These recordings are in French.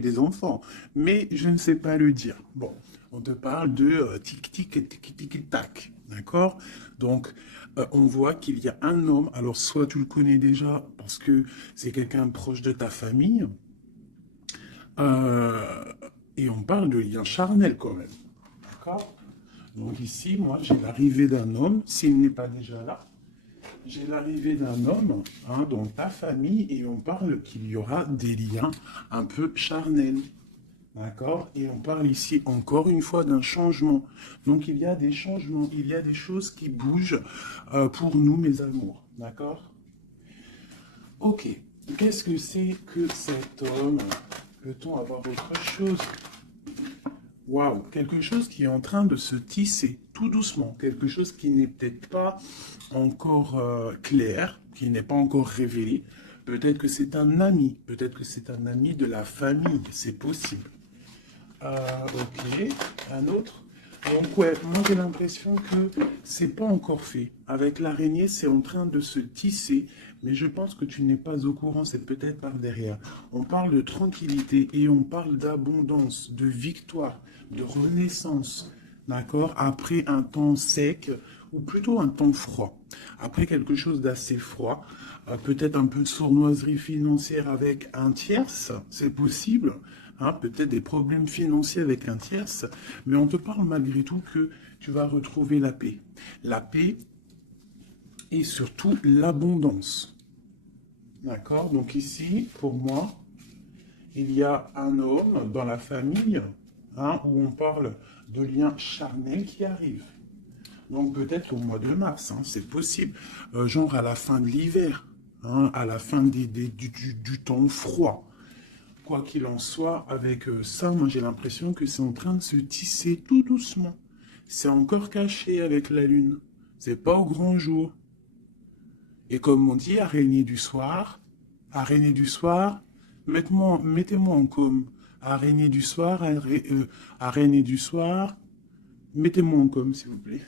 des enfants, mais je ne sais pas le dire. Bon, on te parle de tic-tic et tic-tic-tac, d'accord? Donc, on voit qu'il y a un homme, alors soit tu le connais déjà parce que c'est quelqu'un proche de ta famille, euh, et on parle de lien charnel quand même, d'accord? Donc ici, moi, j'ai l'arrivée d'un homme, s'il n'est pas déjà là, j'ai l'arrivée d'un homme dans ta famille et on parle qu'il y aura des liens un peu charnels. D'accord? Et on parle ici encore une fois d'un changement. Donc il y a des changements, il y a des choses qui bougent pour nous, mes amours. D'accord? Ok. Qu'est-ce que c'est que cet homme? Peut-on avoir autre chose? Waouh! Quelque chose qui est en train de se tisser tout doucement. Quelque chose qui n'est peut-être pas encore clair, qui n'est pas encore révélé. Peut-être que c'est un ami. Peut-être que c'est un ami de la famille. C'est possible. Ok, un autre. Donc ouais, moi j'ai l'impression que c'est pas encore fait. Avec l'araignée, c'est en train de se tisser, mais je pense que tu n'es pas au courant, c'est peut-être par derrière. On parle de tranquillité et on parle d'abondance, de victoire, de renaissance, d'accord? Après un temps sec, ou plutôt un temps froid. Après quelque chose d'assez froid, peut-être un peu de sournoiserie financière avec un tierce, c'est possible, hein, peut-être des problèmes financiers avec un tierce, mais on te parle malgré tout que tu vas retrouver la paix. La paix et surtout l'abondance. D'accord? Donc ici, pour moi, il y a un homme dans la famille où on parle de liens charnels qui arrivent. Donc peut-être au mois de mars, c'est possible. Genre à la fin de l'hiver, à la fin du temps froid. Quoi qu'il en soit, avec ça, moi j'ai l'impression que c'est en train de se tisser tout doucement. C'est encore caché avec la lune. C'est pas au grand jour. Et comme on dit, araignée du soir, mettez-moi en com. Araignée du soir, araignée du soir, mettez-moi en com, s'il vous plaît.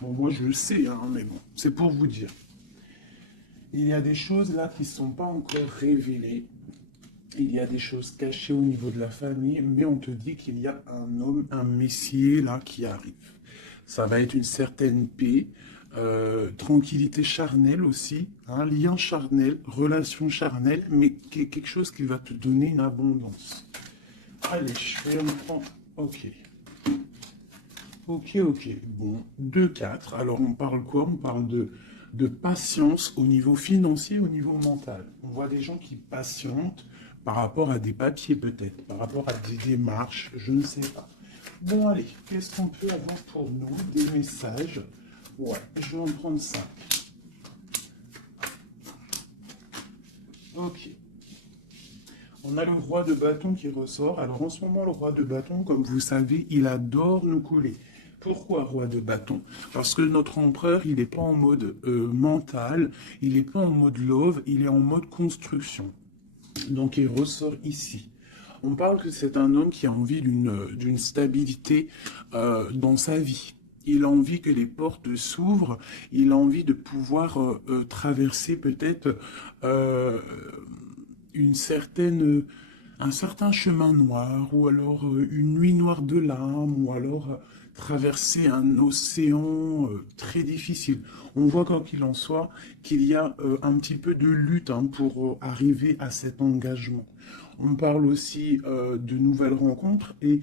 Bon, moi je le sais, mais bon, c'est pour vous dire. Il y a des choses là qui ne sont pas encore révélées. Il y a des choses cachées au niveau de la famille, mais on te dit qu'il y a un homme, un messier là qui arrive. Ça va être une certaine paix, tranquillité charnelle aussi, un lien charnel, relation charnelle, mais quelque chose qui va te donner une abondance. Allez, je vais me prendre. Ok. Ok, ok. Bon, 2 4. Alors, on parle quoi? On parle de patience au niveau financier, au niveau mental. On voit des gens qui patientent par rapport à des papiers peut-être, par rapport à des démarches, je ne sais pas. Bon, allez, qu'est-ce qu'on peut avoir pour nous? Des messages. Ouais, je vais en prendre 5. Ok. On a le roi de bâton qui ressort. Alors en ce moment, le roi de bâton, comme vous savez, il adore nous coller. Pourquoi roi de bâton? Parce que notre empereur, il n'est pas en mode mental, il n'est pas en mode love, il est en mode construction. Donc il ressort ici. On parle que c'est un homme qui a envie d'une stabilité dans sa vie. Il a envie que les portes s'ouvrent, il a envie de pouvoir traverser peut-être euh, une certaine, un certain chemin noir, ou alors une nuit noire de larmes, ou alors traverser un océan très difficile. On voit quoi qu'il en soit qu'il y a un petit peu de lutte pour arriver à cet engagement. On parle aussi de nouvelles rencontres et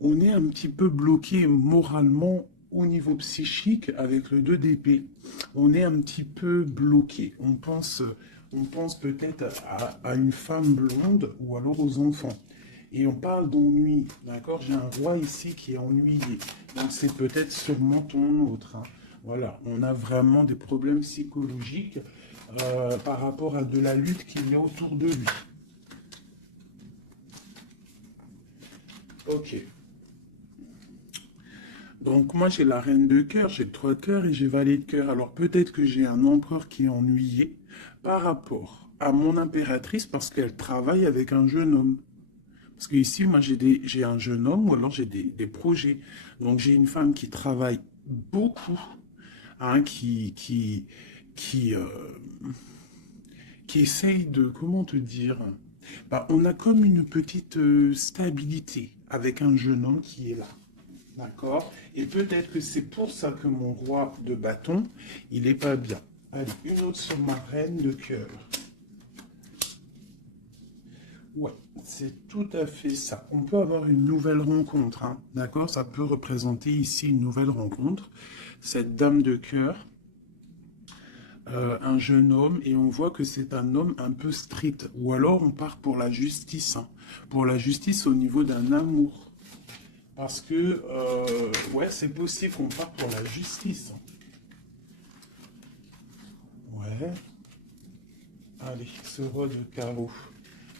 on est un petit peu bloqué moralement au niveau psychique avec le 2 d'épée. On est un petit peu bloqué. On pense peut-être à une femme blonde ou alors aux enfants. Et on parle d'ennui, d'accord? J'ai un roi ici qui est ennuyé. Donc c'est peut-être sûrement ton autre. Voilà, on a vraiment des problèmes psychologiques par rapport à de la lutte qu'il y a autour de lui. Ok. Donc moi j'ai la reine de cœur, j'ai le 3 de cœur et j'ai valet de cœur. Alors peut-être que j'ai un empereur qui est ennuyé par rapport à mon impératrice parce qu'elle travaille avec un jeune homme. Parce que ici, moi j'ai un jeune homme ou alors j'ai des projets. Donc j'ai une femme qui travaille beaucoup, hein, qui, qui essaye de, comment te dire? Bah, on a comme une petite stabilité avec un jeune homme qui est là. D'accord? Et peut-être que c'est pour ça que mon roi de bâton, il est pas bien. Allez, une autre sur ma reine de cœur. Ouais, c'est tout à fait ça. On peut avoir une nouvelle rencontre, hein, d'accord? Ça peut représenter ici une nouvelle rencontre. Cette dame de cœur, un jeune homme, et on voit que c'est un homme un peu strict. Ou alors on part pour la justice, hein, pour la justice au niveau d'un amour. Parce que, ouais, c'est possible qu'on parte pour la justice. Ouais. Allez, ce roi de carreau.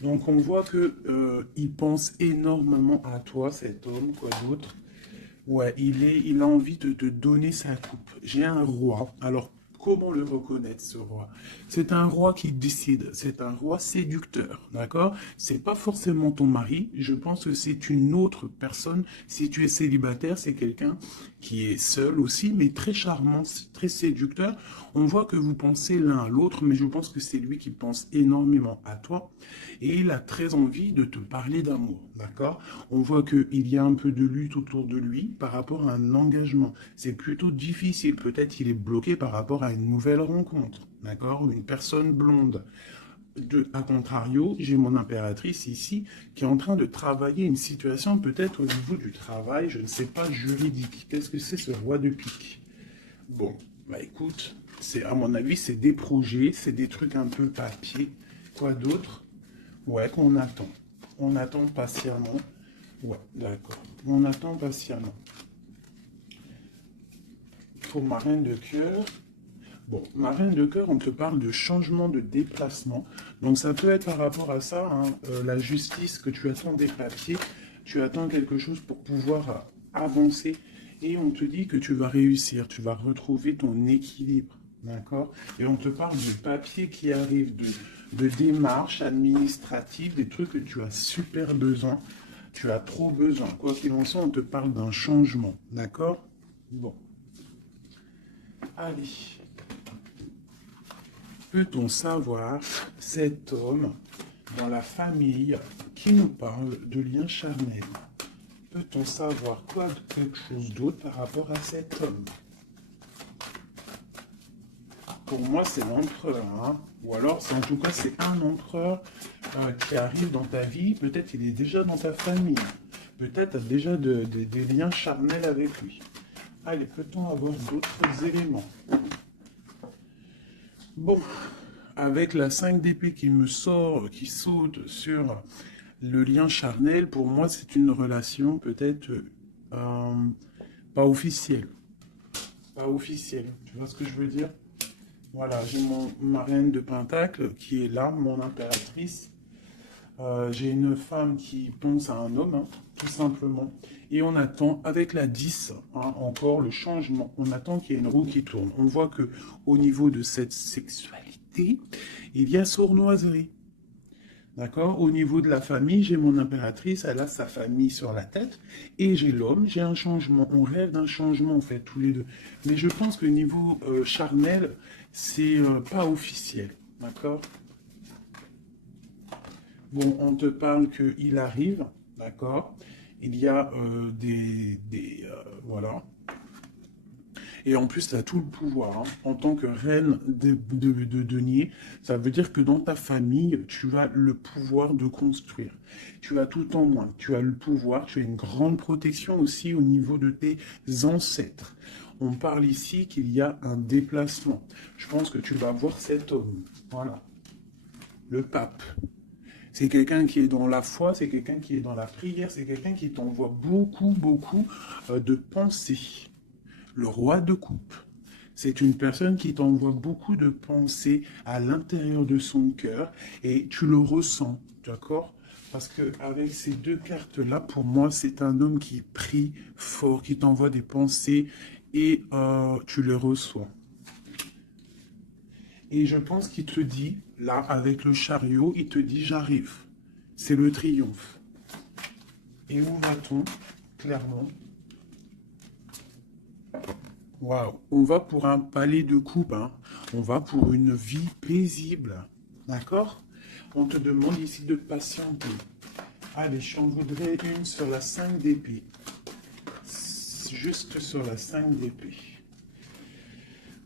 Donc on voit que il pense énormément à toi, cet homme, quoi d'autre. Ouais, il a envie de te donner sa coupe. J'ai un roi. Alors, comment le reconnaître, ce roi? C'est un roi qui décide. C'est un roi séducteur, d'accord? C'est pas forcément ton mari. Je pense que c'est une autre personne. Si tu es célibataire, c'est quelqu'un qui est seul aussi, mais très charmant, très séducteur. On voit que vous pensez l'un à l'autre, mais je pense que c'est lui qui pense énormément à toi. Et il a très envie de te parler d'amour, d'accord? On voit qu'il y a un peu de lutte autour de lui par rapport à un engagement. C'est plutôt difficile. Peut-être qu'il est bloqué par rapport à une nouvelle rencontre, d'accord? Une personne blonde. A contrario, j'ai mon impératrice ici qui est en train de travailler une situation peut-être au niveau du travail, je ne sais pas, juridique. Qu'est-ce que c'est ce roi de pique? Bon, bah écoute, à mon avis, c'est des projets, c'est des trucs un peu papier. Quoi d'autre? Ouais, qu'on attend. On attend patiemment. Ouais, d'accord. On attend patiemment. Pour ma reine de cœur. Bon, ma reine de cœur, on te parle de changement de déplacement. Donc ça peut être par rapport à ça, hein, la justice, que tu attends des papiers, tu attends quelque chose pour pouvoir avancer. Et on te dit que tu vas réussir, tu vas retrouver ton équilibre. D'accord? Et on te parle de papiers qui arrivent, de démarches administratives, des trucs que tu as super besoin. Tu as trop besoin. Quoi qu'il en soit, on te parle d'un changement. D'accord? Bon. Allez. Peut-on savoir cet homme dans la famille qui nous parle de liens charnels? Peut-on savoir quelque chose d'autre par rapport à cet homme? Pour moi, c'est l'empereur, hein? Ou alors, en tout cas, c'est un empereur qui arrive dans ta vie. Peut-être il est déjà dans ta famille. Peut-être déjà des liens charnels avec lui. Allez, peut-on avoir d'autres éléments? Bon, avec la 5 d'épée qui me sort, qui saute sur le lien charnel, pour moi, c'est une relation peut-être pas officielle. Pas officielle. Tu vois ce que je veux dire? Voilà, j'ai ma reine de Pentacle qui est là, mon impératrice. J'ai une femme qui pense à un homme, hein, tout simplement. Et on attend, avec la 10, hein, encore le changement. On attend qu'il y ait une roue qui tourne. On voit que au niveau de cette sexualité, il y a sournoiserie. D'accord? Au niveau de la famille, j'ai mon impératrice, elle a sa famille sur la tête. Et j'ai l'homme, j'ai un changement. On rêve d'un changement, en fait, tous les deux. Mais je pense que niveau charnel, c'est pas officiel. D'accord? Bon, on te parle qu'il arrive, d'accord? Il y a voilà. Et en plus, tu as tout le pouvoir, hein. En tant que reine de denier, ça veut dire que dans ta famille, tu as le pouvoir de construire. Tu as tout en moins. Tu as le pouvoir, tu as une grande protection aussi au niveau de tes ancêtres. On parle ici qu'il y a un déplacement. Je pense que tu vas voir cet homme. Voilà. Le pape. C'est quelqu'un qui est dans la foi, c'est quelqu'un qui est dans la prière, c'est quelqu'un qui t'envoie beaucoup, beaucoup de pensées. Le roi de coupe. C'est une personne qui t'envoie beaucoup de pensées à l'intérieur de son cœur et tu le ressens, d'accord? Parce que avec ces deux cartes-là, pour moi, c'est un homme qui prie fort, qui t'envoie des pensées et tu les reçois. Et je pense qu'il te dit, là, avec le chariot, il te dit, j'arrive. C'est le triomphe. Et où va-t-on, clairement? Waouh, on va pour un palais de coupe, hein. On va pour une vie paisible, d'accord? On te demande ici de patienter. Allez, j'en voudrais une sur la 5 d'épée. Juste sur la 5 d'épée.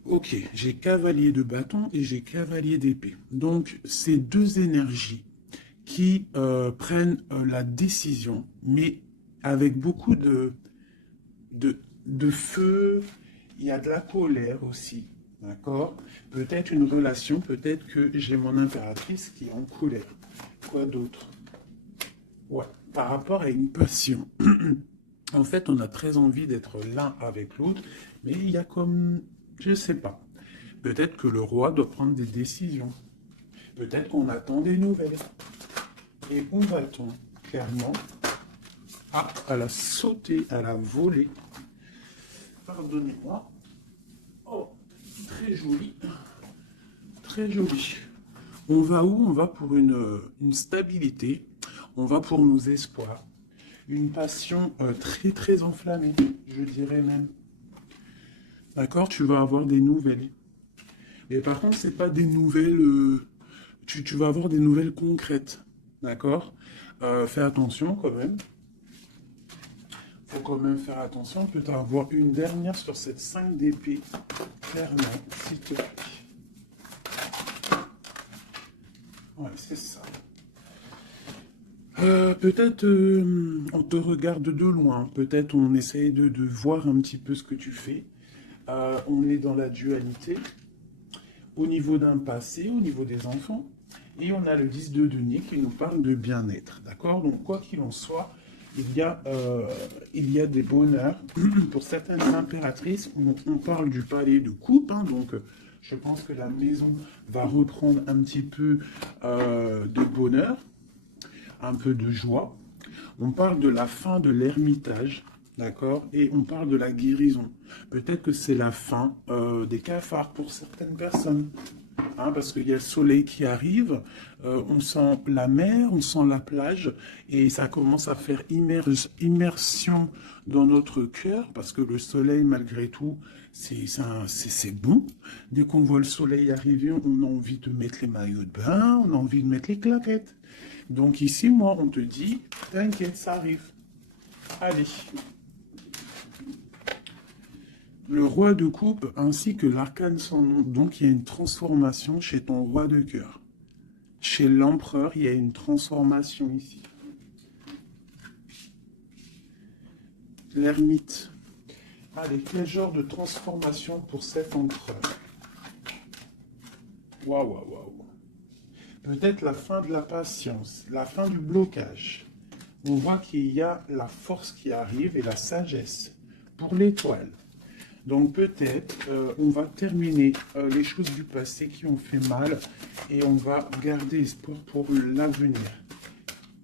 Ok, j'ai cavalier de bâton et j'ai cavalier d'épée. Donc, c'est deux énergies qui prennent la décision, mais avec beaucoup de feu. Il y a de la colère aussi, d'accord? Peut-être une relation, peut-être que j'ai mon impératrice qui est en colère. Quoi d'autre? Ouais, par rapport à une passion. En fait, on a très envie d'être l'un avec l'autre, mais il y a comme, je sais pas. Peut-être que le roi doit prendre des décisions. Peut-être qu'on attend des nouvelles. Et où va-t-on? Clairement. Ah, elle a sauté, elle a volé. Pardonnez-moi. Oh, très joli. Très joli. On va où? On va pour une stabilité. On va pour nos espoirs. Une passion très très enflammée, je dirais même. D'accord? Tu vas avoir des nouvelles. Mais par contre, c'est pas des nouvelles... tu vas avoir des nouvelles concrètes. D'accord? Fais attention quand même. Faut quand même faire attention. Peut avoir une dernière sur cette 5 d'épée. Clairement, s'il te plaît. Ouais, c'est ça. Peut-être on te regarde de loin. Peut-être on essaye de voir un petit peu ce que tu fais. On est dans la dualité. Au niveau d'un passé, au niveau des enfants. Et on a le 10 de denier qui nous parle de bien-être. D'accord? Donc, quoi qu'il en soit, il y a des bonheurs. Pour certaines impératrices, on parle du palais de coupe. Hein, donc, je pense que la maison va reprendre un petit peu de bonheur, un peu de joie. On parle de la fin de l'ermitage. D'accord? Et on parle de la guérison. Peut-être que c'est la fin des cafards pour certaines personnes. Hein, parce qu'il y a le soleil qui arrive, on sent la mer, on sent la plage, et ça commence à faire immersion dans notre cœur, parce que le soleil, malgré tout, c'est bon. Dès qu'on voit le soleil arriver, on a envie de mettre les maillots de bain, on a envie de mettre les claquettes. Donc ici, moi, on te dit, t'inquiète, ça arrive. Allez. Le roi de coupe ainsi que l'arcane sans nom. Donc il y a une transformation chez ton roi de cœur. Chez l'empereur, il y a une transformation ici. L'ermite. Allez, quel genre de transformation pour cet empereur? Waouh, waouh, waouh. Peut-être la fin de la patience, la fin du blocage. On voit qu'il y a la force qui arrive et la sagesse pour l'étoile. Donc peut-être on va terminer les choses du passé qui ont fait mal et on va garder espoir pour l'avenir.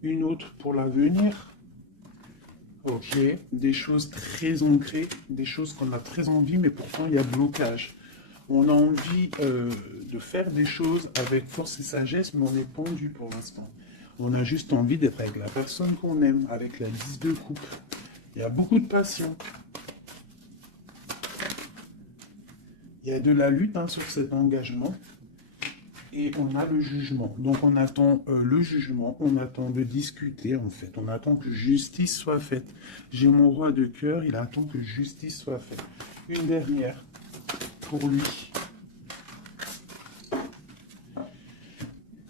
Une autre pour l'avenir. Ok, des choses très ancrées, des choses qu'on a très envie, mais pourtant il y a blocage. On a envie de faire des choses avec force et sagesse, mais on est pendu pour l'instant. On a juste envie d'être avec la personne qu'on aime, avec la 10 de coupe. Il y a beaucoup de passion. Il y a de la lutte sur cet engagement et on a le jugement. Donc on attend le jugement, on attend de discuter en fait. On attend que justice soit faite. J'ai mon roi de cœur, il attend que justice soit faite. Une dernière pour lui.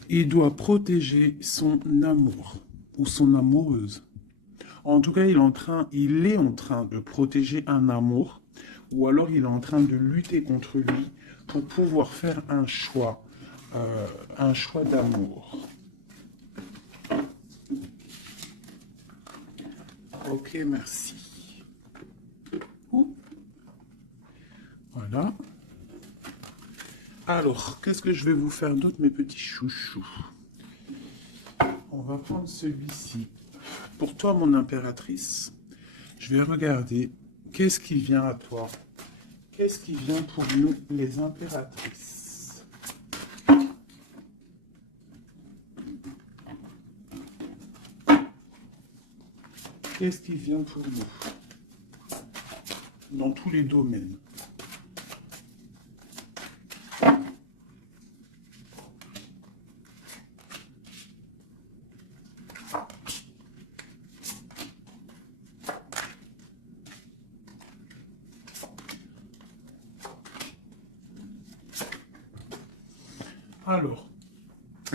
Il doit protéger son amour ou son amoureuse. En tout cas, il est en train de protéger un amour ou alors il est en train de lutter contre lui pour pouvoir faire un choix d'amour. Ok, merci. Ouh. Voilà. Alors, qu'est-ce que je vais vous faire d'autre, mes petits chouchous? On va prendre celui-ci. Pour toi, mon impératrice, je vais regarder qu'est-ce qui vient à toi. Qu'est-ce qui vient pour nous, les impératrices? Qu'est-ce qui vient pour nous? Dans tous les domaines. Alors,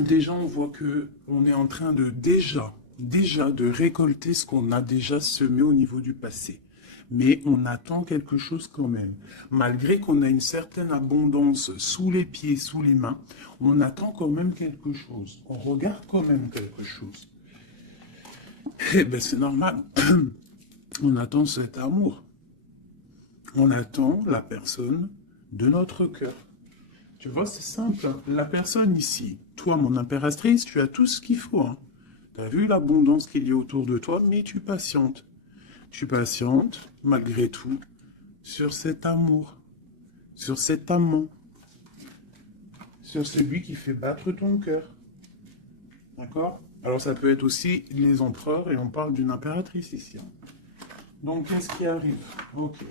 déjà, on voit que on est en train de déjà de récolter ce qu'on a déjà semé au niveau du passé. Mais on attend quelque chose quand même. Malgré qu'on a une certaine abondance sous les pieds, sous les mains, on attend quand même quelque chose. On regarde quand même quelque chose. Eh bien, c'est normal. On attend cet amour. On attend la personne de notre cœur. Tu vois, c'est simple. La personne ici, toi, mon impératrice, tu as tout ce qu'il faut. Hein. Tu as vu l'abondance qu'il y a autour de toi, mais tu patientes. Tu patientes, malgré tout, sur cet amour, sur cet amant, sur celui qui fait battre ton cœur. D'accord? Alors, ça peut être aussi les empereurs, et on parle d'une impératrice ici. Hein. Donc, qu'est-ce qui arrive? Ok.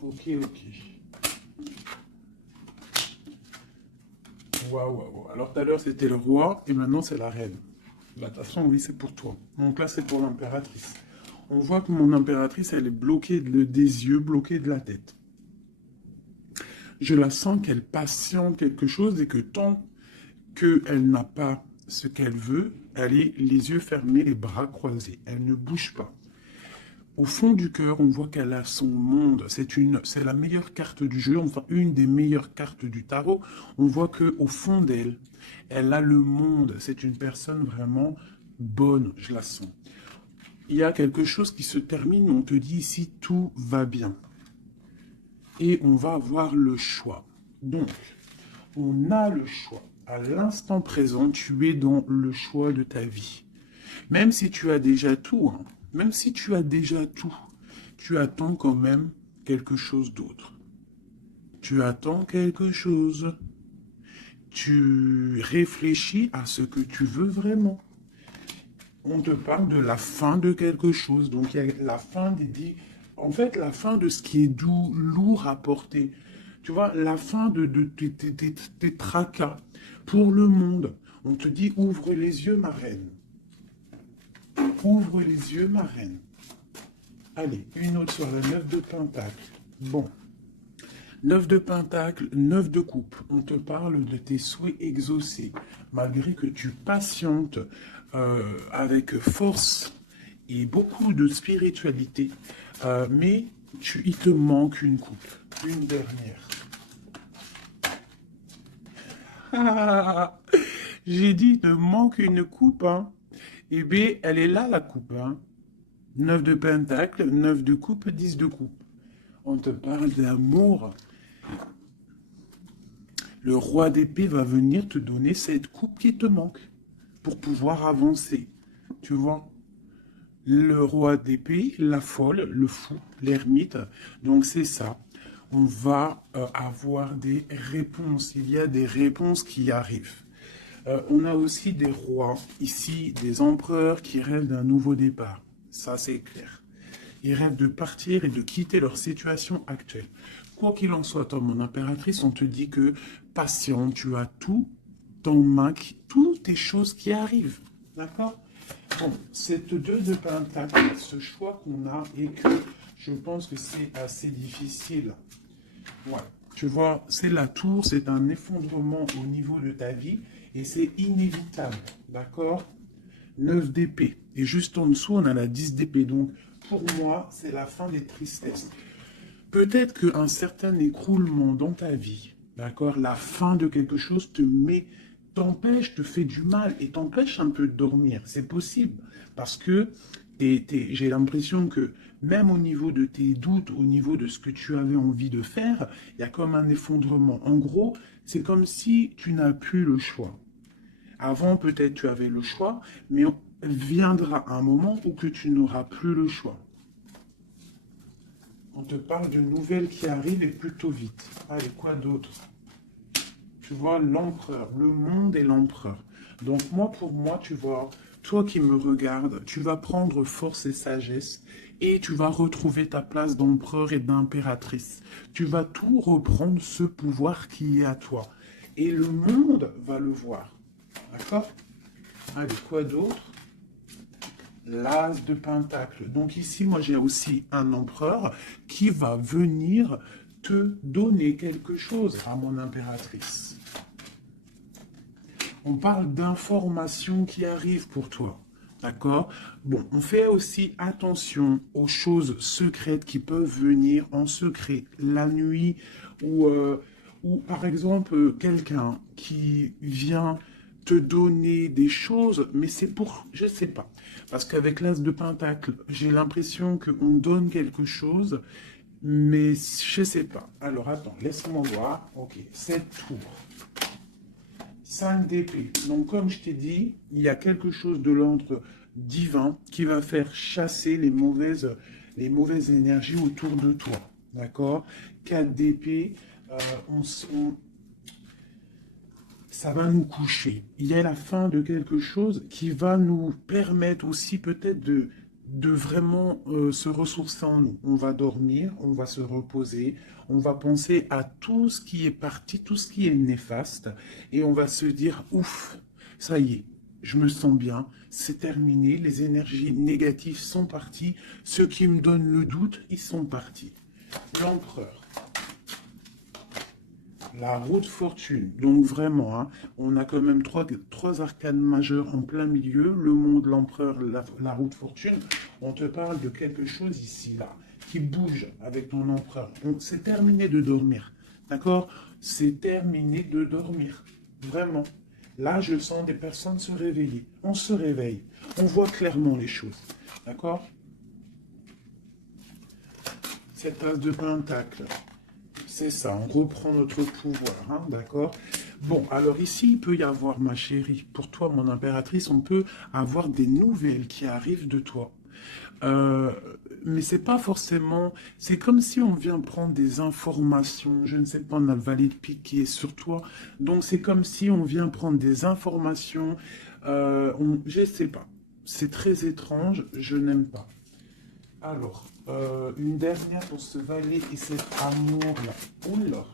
Ok. Waouh. Alors, tout à l'heure, c'était le roi, et maintenant, c'est la reine. Bah, de toute façon, oui, c'est pour toi. Donc là, c'est pour l'impératrice. On voit que mon impératrice, elle est bloquée des yeux, bloquée de la tête. Je la sens qu'elle patiente quelque chose et que tant qu'elle n'a pas ce qu'elle veut, elle est les yeux fermés, les bras croisés. Elle ne bouge pas. Au fond du cœur, on voit qu'elle a son monde. C'est la meilleure carte du jeu, enfin une des meilleures cartes du tarot. On voit qu'au fond d'elle, elle a le monde. C'est une personne vraiment bonne, je la sens. Il y a quelque chose qui se termine, on te dit ici, tout va bien. Et on va avoir le choix. Donc, on a le choix. À l'instant présent, tu es dans le choix de ta vie. Même si tu as déjà tout, hein, même si tu as déjà tout, tu attends quand même quelque chose d'autre. Tu attends quelque chose. Tu réfléchis à ce que tu veux vraiment. On te parle de la fin de quelque chose. Donc, il y a la fin en fait, la fin de ce qui est doux, lourd à porter. Tu vois, la fin de tes tracas pour le monde. On te dit, ouvre les yeux, ma reine. Ouvre les yeux, ma reine. Allez, une autre sur la 9 de Pentacle. Bon. 9 de Pentacle, 9 de coupe. On te parle de tes souhaits exaucés. Malgré que tu patientes avec force et beaucoup de spiritualité. Mais il te manque une coupe. Une dernière. J'ai dit, il te manque une coupe. Hein. Eh bien, elle est là, la coupe. Hein. 9 de Pentacle, 9 de coupe, 10 de coupe. On te parle d'amour. Le roi d'épée va venir te donner cette coupe qui te manque pour pouvoir avancer. Tu vois? Le roi d'épée, la folle, le fou, l'ermite. Donc c'est ça. On va avoir des réponses. Il y a des réponses qui arrivent. On a aussi des rois, ici, des empereurs qui rêvent d'un nouveau départ. Ça, c'est clair. Ils rêvent de partir et de quitter leur situation actuelle. Quoi qu'il en soit, toi, mon impératrice, on te dit que patient, tu as tout en main, toutes tes choses qui arrivent. D'accord? Bon, cette 2 de Pentacle, ce choix qu'on a et que je pense que c'est assez difficile. Ouais. Tu vois, c'est la tour, c'est un effondrement au niveau de ta vie et c'est inévitable. D'accord? 9 d'épée. Et juste en dessous, on a la 10 d'épée. Donc, pour moi, c'est la fin des tristesses. Peut-être qu'un certain écroulement dans ta vie, d'accord, la fin de quelque chose t'empêche, te fait du mal et t'empêche un peu de dormir. C'est possible. Parce que j'ai l'impression que même au niveau de tes doutes, au niveau de ce que tu avais envie de faire, il y a comme un effondrement. En gros, c'est comme si tu n'as plus le choix. Avant, peut-être tu avais le choix, mais viendra un moment où que tu n'auras plus le choix. On te parle de nouvelles qui arrivent et plutôt vite. Allez, quoi d'autre? Tu vois, l'empereur, le monde et l'empereur. Donc moi, pour moi, tu vois, toi qui me regardes, tu vas prendre force et sagesse et tu vas retrouver ta place d'empereur et d'impératrice. Tu vas tout reprendre ce pouvoir qui est à toi. Et le monde va le voir. D'accord? Allez, quoi d'autre? L'as de Pentacle. Donc ici, moi, j'ai aussi un empereur qui va venir te donner quelque chose à mon impératrice. On parle d'informations qui arrivent pour toi. D'accord? Bon, on fait aussi attention aux choses secrètes qui peuvent venir en secret la nuit ou par exemple, quelqu'un qui vient te donner des choses, mais c'est pour, je sais pas. Parce qu'avec l'As de Pentacle, j'ai l'impression qu'on donne quelque chose, mais je sais pas. Alors attends, laisse-moi voir. Ok, 7 tours. 5 d'épée. Donc, comme je t'ai dit, il y a quelque chose de l'ordre divin qui va faire chasser les mauvaises énergies autour de toi. D'accord? 4 d'épée, ça va nous coucher. Il y a la fin de quelque chose qui va nous permettre aussi peut-être de vraiment se ressourcer en nous. On va dormir, on va se reposer, on va penser à tout ce qui est parti, tout ce qui est néfaste, et on va se dire, ouf, ça y est, je me sens bien, c'est terminé, les énergies négatives sont parties, ceux qui me donnent le doute, ils sont partis. L'empereur. La roue de fortune. Donc vraiment, hein, on a quand même trois arcanes majeures en plein milieu. Le monde, l'empereur, la roue de fortune. On te parle de quelque chose ici, là, qui bouge avec ton empereur. Donc c'est terminé de dormir. D'accord? C'est terminé de dormir. Vraiment. Là, je sens des personnes se réveiller. On se réveille. On voit clairement les choses. D'accord? Cette as de pentacle. C'est ça, on reprend notre pouvoir, hein, d'accord? Bon, alors ici, il peut y avoir, ma chérie, pour toi, mon impératrice, on peut avoir des nouvelles qui arrivent de toi. Euh, mais c'est pas forcément... C'est comme si on vient prendre des informations, je ne sais pas, on a le valet de pique qui est sur toi. Donc c'est comme si on vient prendre des informations, je sais pas. C'est très étrange, je n'aime pas. Alors, une dernière pour ce valet et cet amour-là. Oula!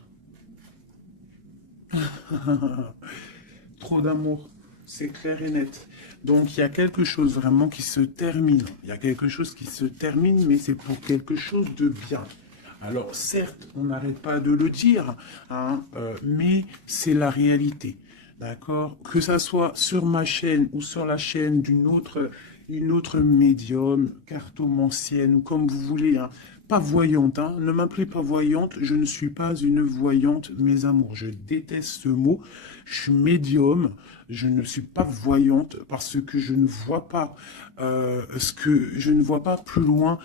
Trop d'amour, c'est clair et net. Donc, il y a quelque chose vraiment qui se termine. Il y a quelque chose qui se termine, mais c'est pour quelque chose de bien. Alors, certes, on n'arrête pas de le dire, hein, mais c'est la réalité. D'accord? Que ça soit sur ma chaîne ou sur la chaîne une autre médium, cartomancienne ou comme vous voulez, hein. Pas voyante, hein. Ne m'appelez pas voyante, je ne suis pas une voyante, mes amours. Je déteste ce mot. Je suis médium, je ne suis pas voyante parce que je ne vois pas je ne vois pas plus loin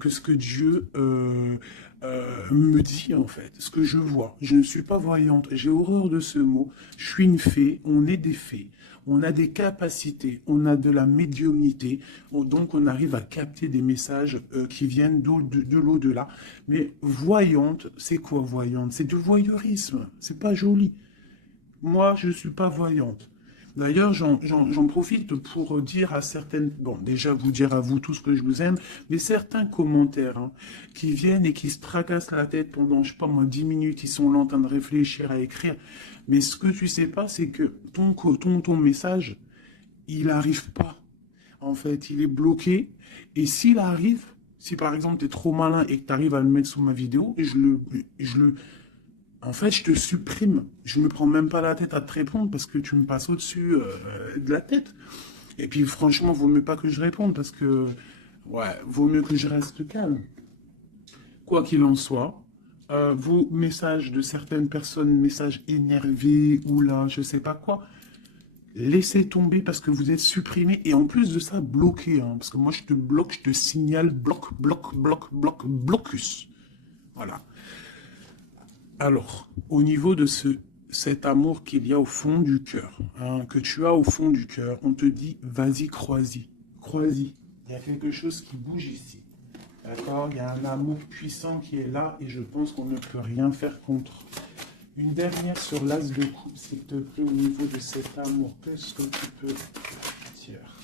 que ce que Dieu me dit en fait, ce que je vois. Je ne suis pas voyante, j'ai horreur de ce mot. Je suis une fée, on est des fées. On a des capacités, on a de la médiumnité, donc on arrive à capter des messages qui viennent de l'au-delà. Mais voyante, c'est quoi voyante? C'est du voyeurisme, c'est pas joli. Moi, je ne suis pas voyante. D'ailleurs, j'en profite pour dire à certaines, bon, déjà vous dire à vous tous que je vous aime, mais certains commentaires hein, qui viennent et qui se tracassent la tête pendant, je sais pas moi, 10 minutes, ils sont là en train de réfléchir à écrire. Mais ce que tu sais pas, c'est que ton message, il n'arrive pas. En fait, il est bloqué. Et s'il arrive, si par exemple tu es trop malin et que tu arrives à le mettre sous ma vidéo, en fait, je te supprime. Je me prends même pas la tête à te répondre parce que tu me passes au-dessus de la tête. Et puis, franchement, vaut mieux pas que je réponde parce que, ouais, vaut mieux que je reste calme. Quoi qu'il en soit, vos messages de certaines personnes, messages énervés ou là, je sais pas quoi, laissez tomber parce que vous êtes supprimé et en plus de ça, bloqué. Hein, parce que moi, je te bloque, je te signale bloc, bloc, bloc, bloc, blocus. Voilà. Alors, au niveau de cet amour qu'il y a au fond du cœur, hein, que tu as au fond du cœur, on te dit, vas-y, crois-y. Crois-y. Il y a quelque chose qui bouge ici. D'accord? Il y a un amour puissant qui est là et je pense qu'on ne peut rien faire contre. Une dernière sur l'as de coupe, s'il te plaît, au niveau de cet amour. Qu'est-ce que tu peux dire?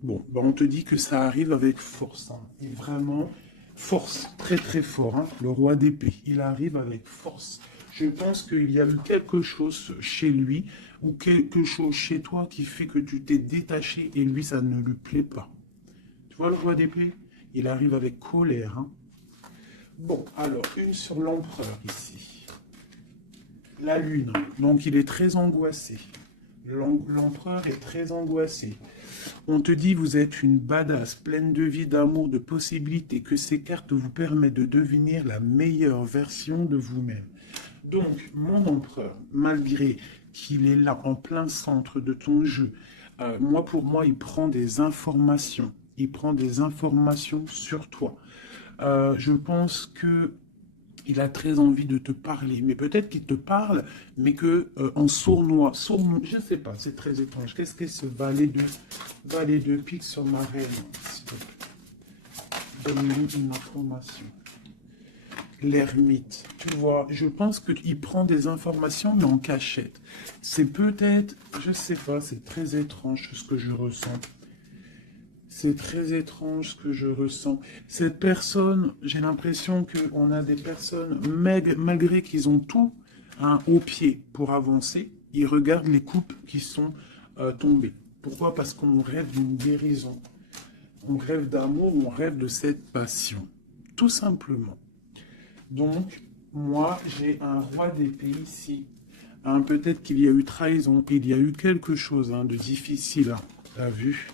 Bon, ben on te dit que ça arrive avec force. Hein, et vraiment, force, très très fort. Hein, le roi d'épée, il arrive avec force. Je pense qu'il y a eu quelque chose chez lui ou quelque chose chez toi qui fait que tu t'es détaché et lui, ça ne lui plaît pas. Tu vois le roi d'épée? Il arrive avec colère. Hein. Bon, alors, une sur l'empereur ici. La lune, donc il est très angoissé. L'empereur est très angoissé. On te dit, vous êtes une badass, pleine de vie, d'amour, de possibilités, que ces cartes vous permettent de devenir la meilleure version de vous-même. Donc, mon empereur, malgré qu'il est là, en plein centre de ton jeu, pour moi, il prend des informations. Il prend des informations sur toi. Je pense que il a très envie de te parler, mais peut-être qu'il te parle, mais que en sournois, je ne sais pas, c'est très étrange. Qu'est-ce que ce valet de pique sur ma reine? Donne-moi une information. L'ermite, tu vois, je pense qu'il prend des informations, mais en cachette. C'est peut-être, je ne sais pas, c'est très étrange ce que je ressens. C'est très étrange ce que je ressens. Cette personne, j'ai l'impression qu'on a des personnes, malgré qu'ils ont tout au pied pour avancer, ils regardent les coupes qui sont tombées. Pourquoi? Parce qu'on rêve d'une guérison. On rêve d'amour, on rêve de cette passion. Tout simplement. Donc, moi, j'ai un roi d'épée ici. Peut-être qu'il y a eu trahison, il y a eu quelque chose de difficile, t'as vu?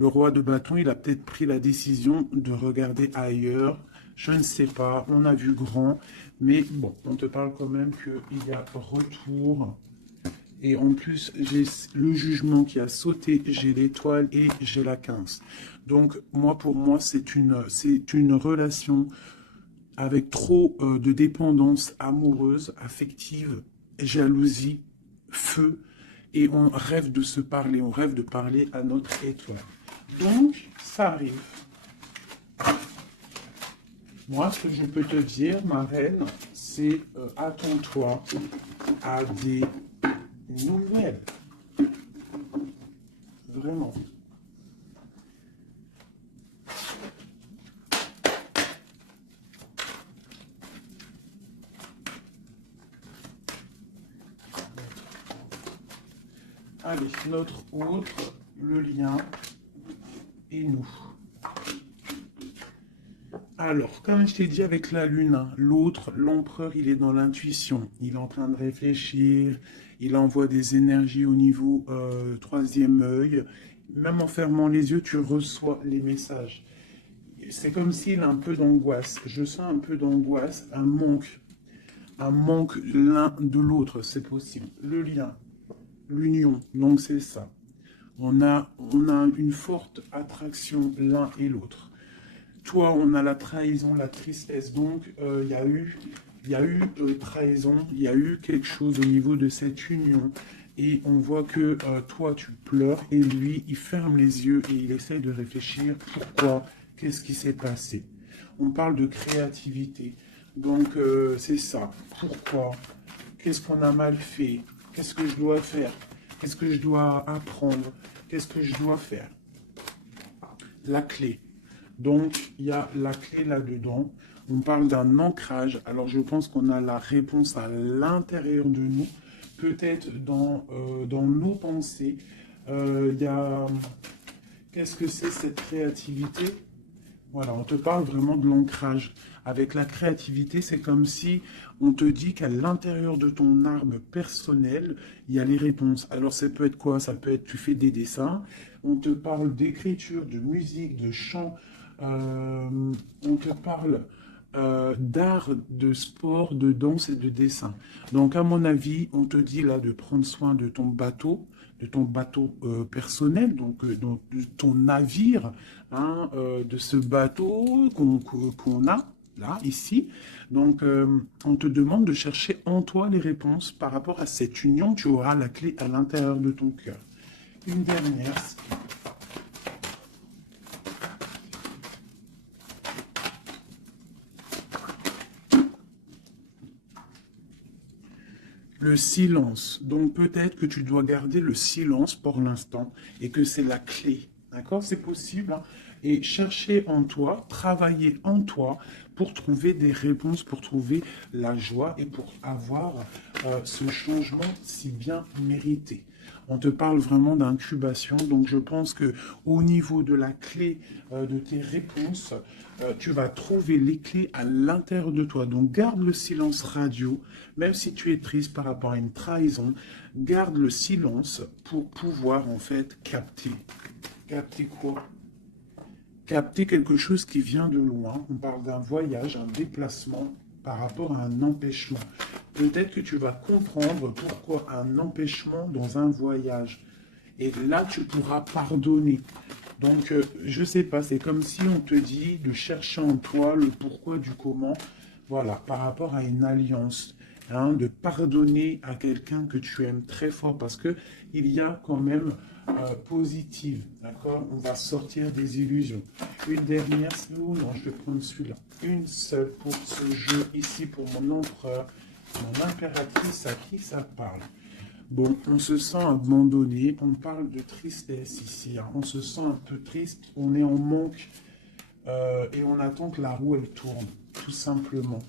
Le roi de bâton, il a peut-être pris la décision de regarder ailleurs. Je ne sais pas, on a vu grand. Mais bon, on te parle quand même qu'il y a retour. Et en plus, j'ai le jugement qui a sauté, j'ai l'étoile et j'ai la 15. Donc, pour moi, c'est une relation avec trop de dépendance amoureuse, affective, jalousie, feu. Et on rêve de se parler, on rêve de parler à notre étoile. Donc, ça arrive. Moi, ce que je peux te dire, ma reine, c'est attends-toi à des nouvelles. Vraiment. Allez, notre autre, le lien et nous. Alors, comme je t'ai dit avec la lune, l'autre, l'empereur, il est dans l'intuition. Il est en train de réfléchir, il envoie des énergies au niveau troisième œil. Même en fermant les yeux, tu reçois les messages. C'est comme s'il a un peu d'angoisse. Je sens un peu d'angoisse, un manque l'un de l'autre, c'est possible. Le lien, l'union, donc c'est ça. On a une forte attraction l'un et l'autre. Toi, on a la trahison, la tristesse. Donc, il y a eu trahison, il y a eu quelque chose au niveau de cette union. Et on voit que toi, tu pleures et lui, il ferme les yeux et il essaie de réfléchir. Pourquoi? Qu'est-ce qui s'est passé? On parle de créativité. Donc, c'est ça. Pourquoi? Qu'est-ce qu'on a mal fait? Qu'est-ce que je dois faire? Qu'est-ce que je dois apprendre? Qu'est-ce que je dois faire? La clé. Donc, il y a la clé là-dedans. On parle d'un ancrage. Alors, je pense qu'on a la réponse à l'intérieur de nous. Peut-être dans nos pensées. Qu'est-ce que c'est cette créativité? Voilà, on te parle vraiment de l'ancrage. Avec la créativité, c'est comme si on te dit qu'à l'intérieur de ton arbre personnel, il y a les réponses. Alors, ça peut être quoi? Ça peut être, tu fais des dessins, on te parle d'écriture, de musique, de chant, on te parle d'art, de sport, de danse et de dessin. Donc, à mon avis, on te dit là de prendre soin de ton bateau personnel, donc de ton navire, de ce bateau qu'on a là, ici. Donc, on te demande de chercher en toi les réponses par rapport à cette union. Tu auras la clé à l'intérieur de ton cœur. Une dernière. Le silence. Donc peut-être que tu dois garder le silence pour l'instant et que c'est la clé. D'accord? C'est possible. Et chercher en toi, travailler en toi pour trouver des réponses, pour trouver la joie et pour avoir ce changement si bien mérité. On te parle vraiment d'incubation. Donc, je pense que au niveau de la clé de tes réponses, tu vas trouver les clés à l'intérieur de toi. Donc, garde le silence radio, même si tu es triste par rapport à une trahison. Garde le silence pour pouvoir, en fait, capter. Capter quoi? Capter quelque chose qui vient de loin. On parle d'un voyage, un déplacement par rapport à un empêchement. Peut-être que tu vas comprendre pourquoi un empêchement dans un voyage. Et là, tu pourras pardonner. Donc, je sais pas, c'est comme si on te dit de chercher en toi le pourquoi du comment. Voilà, par rapport à une alliance. Hein, de pardonner à quelqu'un que tu aimes très fort parce que il y a quand même positive, d'accord? On va sortir des illusions. Une dernière, c'est où? Non, je vais prendre celui-là. Une seule pour ce jeu ici, pour mon empereur, mon impératrice, à qui ça parle? Bon, on se sent abandonné, on parle de tristesse ici, hein. On se sent un peu triste, on est en manque et on attend que la roue elle tourne, tout simplement.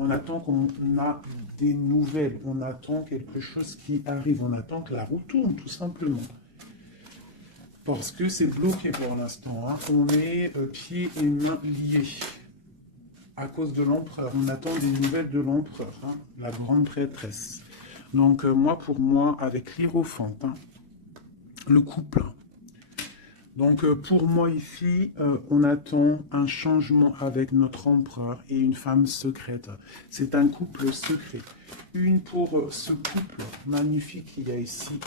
On attend qu'on a des nouvelles, on attend quelque chose qui arrive, on attend que la roue tourne, tout simplement. Parce que c'est bloqué pour l'instant, hein. On est pieds et mains liés à cause de l'empereur. On attend des nouvelles de l'empereur, hein, la grande prêtresse. Donc moi, pour moi, avec l'Hiérophante, hein, le couple. Donc pour moi ici, on attend un changement avec notre empereur et une femme secrète. C'est un couple secret. Une pour ce couple magnifique qu'il y a ici.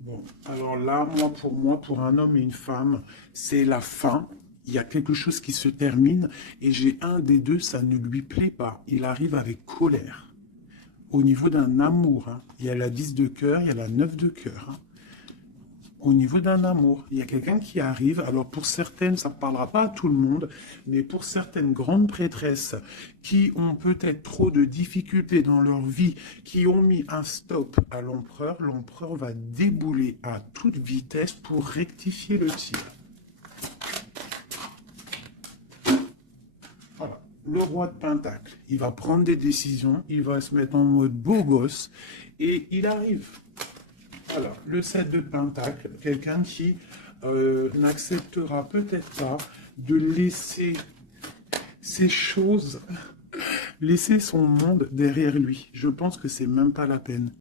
Bon, alors là, moi, pour un homme et une femme, c'est la fin. Il y a quelque chose qui se termine et j'ai un des deux, ça ne lui plaît pas. Il arrive avec colère. Au niveau d'un amour, hein, il y a la 10 de cœur, il y a la 9 de cœur. Hein. Au niveau d'un amour, il y a quelqu'un qui arrive. Alors pour certaines, ça ne parlera pas à tout le monde, mais pour certaines grandes prêtresses qui ont peut-être trop de difficultés dans leur vie, qui ont mis un stop à l'empereur va débouler à toute vitesse pour rectifier le tir. Voilà. Le roi de Pentacle, il va prendre des décisions, il va se mettre en mode beau gosse et il arrive. Voilà, le 7 de Pentacle, quelqu'un qui n'acceptera peut-être pas de laisser ces choses, laisser son monde derrière lui. Je pense que c'est même pas la peine.